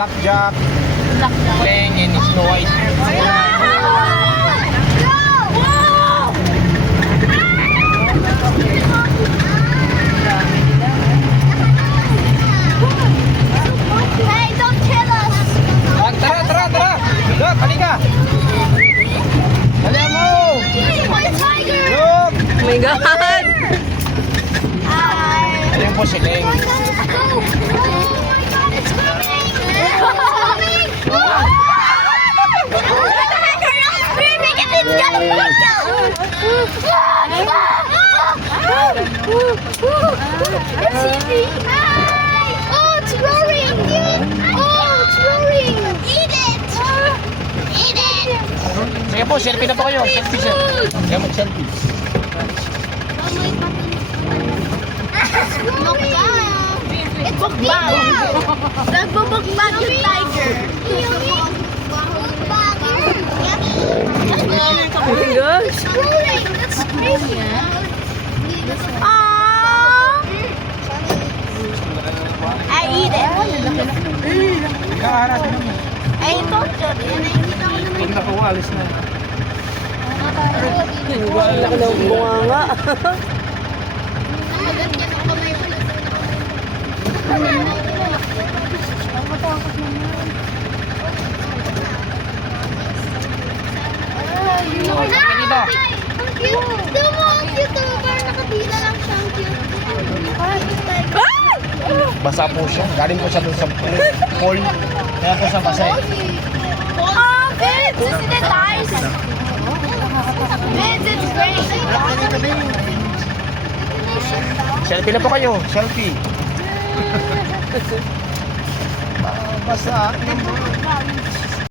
Blackjack, Leng, and Snow White. Hey, don't kill us! Tara! Look, halika! Dali mo! Tiger! Look! Oh my God! Hi! Ayun po si Leng. Oh my God, it's coming! It's coming! I'm screaming and it's gonna break out! It's easy! Hi! Oh, it's roaring! Oh, it's roaring! Eat it! Eat it! Sige po, selfie na po kayo. Selfie, sir. Sige, mag-selfie. Mukbang! It's mukbang! Nagbumukbang yung tiger! Mukbang! Oh my gosh! It's rolling! That's crazy! Aww! I eat it! Kaharap naman. I told you! Pag nakawalis na. Ang laki ng bunganga. Basa po siya. Galing po siya dun sa pool. Kaya po sa basa eh. Oh, Vince! Isn't it nice? Vince, it's great! Selfie na po kayo. Selfie. Basa.